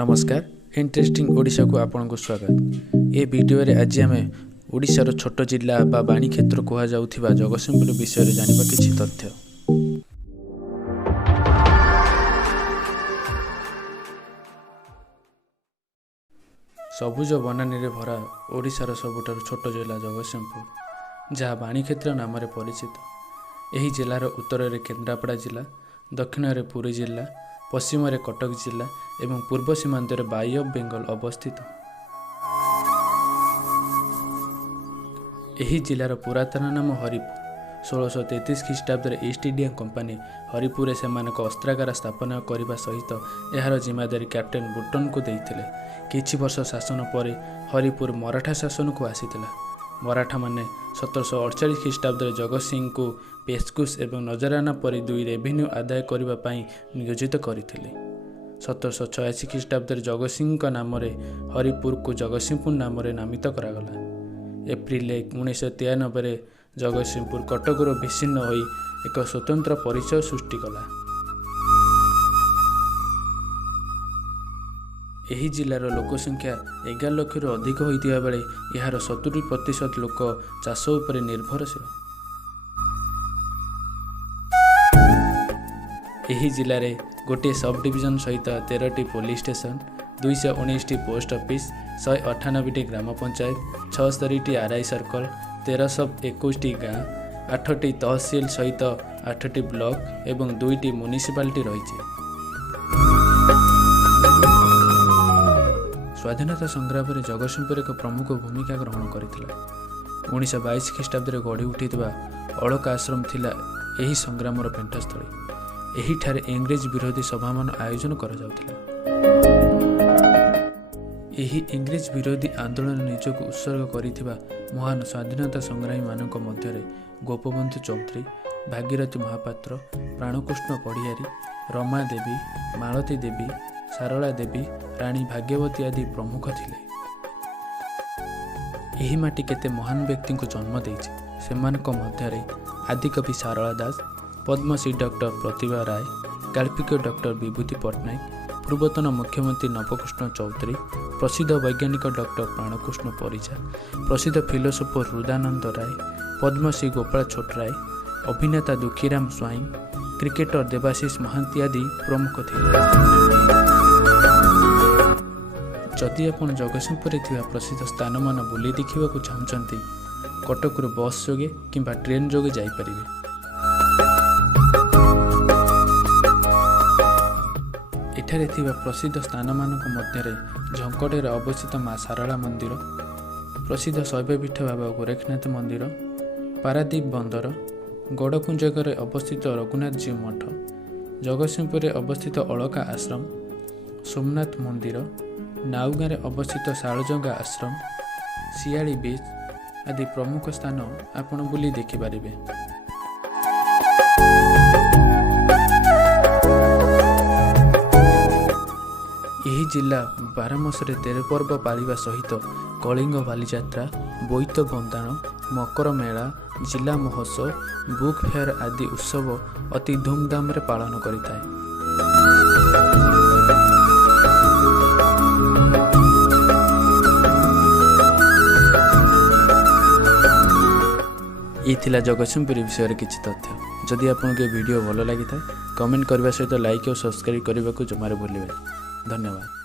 नमस्कार इंटरेस्टिंग ओडिशा को आपन को स्वागत। ए वीडियो रे आज आम ओडिशार छोट जिला बा बाणी क्षेत्र कह जाउथिबा जगतसिंहपुर विषय रे जानिबा किछि तथ्य। सबुज बनानी रे भरा ओडिशार सबुठार छोट जिला जगतसिंहपुर, जहाँ बाणी क्षेत्र नाम रे परिचित। एही जिलार उत्तर रे केन्द्रापड़ा जिला, दक्षिण रे पुरी जिला, पश्चिम रे कटक जिला एवं पूर्व सीमांत रे बाई ऑफ बेंगल अवस्थित। एही जिलार पुरातन नाम हरिपुर। 1633 ख्रीष्टाब्द ईस्ट इंडिया कंपानी हरिपुर से अस्त्रागार स्थापना करने सहित यार जिम्मेदारी कैप्टेन बुटन को देइथिले। किछि वर्ष शासन पर हरिपुर मराठा शासन को आसीथिला। मराठा माने 1748 ख्रीष्टाब्द जगत सिंह को पेशकुश एवं नजराना पर 2 रेवेन्यू आदाय करने पर नियोजित करथिले। 1786 ख्रीष्टाब्द जगत सिंह नाम हरिपुर को जगतसिंहपुर नाम नामित करागला। एप्रिल 1993 जगतसिंहपुर कटक विच्छिन्न होई एक स्वतंत्र परिचय सृष्टि कला। एही जिलार लोकसंख्या 11 लाख रु अधिक होइतिबा बेले यार 70% लोक चाष उपर निर्भरशील। एही जिले में गोटे सब डिविजन सहित 13टी पुलिस स्टेशन, 219टी पोस्ट ऑफिस, 198टी ग्राम पंचायत, 76टी आरआई सर्कल, 1321टी गाँ, 8टी तहसील सहित 8टी ब्लॉक एवं 2टी म्युनिसिपालिटी रही। स्वाधीनता संग्राम में जगतसिंहपुर एक प्रमुख भूमिका ग्रहण करथिला। 1922 ख्रीष्टाब्द गढ़ी उठिथिबा अलका आश्रम थिला एही संग्रामर पेंटस्थली। एही ठारे इंग्रेज विरोधी सभामान आयोजन करा जाउथिला। एही इंग्रेज विरोधी आंदोलन निजक उत्सर्ग करिथिबा महान स्वाधीनता संग्रामी मानक मध्यरे गोपबंधु चौधरी, भागीरथी महापात्र, प्राणकृष्ण पढ़ियारी, रमा देवी, मालती देवी, सारला देवी, रानी भाग्यवती आदि प्रमुख थिले। एही माटी केते महान व्यक्ति को जन्म देइछि। सेमानक मध्यरे आदिकवि सारला दास, पद्मश्री डॉक्टर प्रतिभा राय, गाल्पिक डॉक्टर विभूति पट्टनायक, पूर्वतन मुख्यमंत्री नवकृष्ण चौधरी, प्रसिद्ध वैज्ञानिक डॉक्टर प्राणकृष्ण परिजा, प्रसिद्ध फिलोसोफर हृदानंद राय, पद्मश्री गोपाल छोटराय, अभिनेता दुखीराम स्वाईं, क्रिकेटर देवाशीष महांती आदि प्रमुख थे। जदि आपण जगतसिंहपुर प्रसिद्ध स्थान मान बुली देखा चाहते कटक बस जोगे किंबा ट्रेन जोगे जापर। एठारे थिबा प्रसिद्ध स्थान मानक मध्यरे झंकड़े अवस्थित माँ सारला मंदिर, प्रसिद्ध शैवपीठ बाबा गोरखनाथ मंदिर, पारादीप बंदर, गड़कुंजगर अवस्थित रघुनाथ जी मठ, जगतसिंहपुर अवस्थित अलका आश्रम, सोमनाथ मंदिर, नाउगाँ अवस्थित शालजंगा आश्रम, सियाली बीच आदि प्रमुख स्थान आपण बुली देखिपारे। यही जिला 12 मासरे 13 पर्व पालिबा सहित कलिंग बालीजात्रा, बोईत बंदाण, मकर मेला, जिला महोत्सव, बुक फेयर आदि उत्सव अति धूमधाम रे पालन करिथाय। ये थिला जगतसिंहपुर विषय किछि तथ्य। जदि आपको वीडियो भल लगी था कमेंट करने सहित लाइक और सब्सक्राइब करने को जमार भूलिए। धन्यवाद।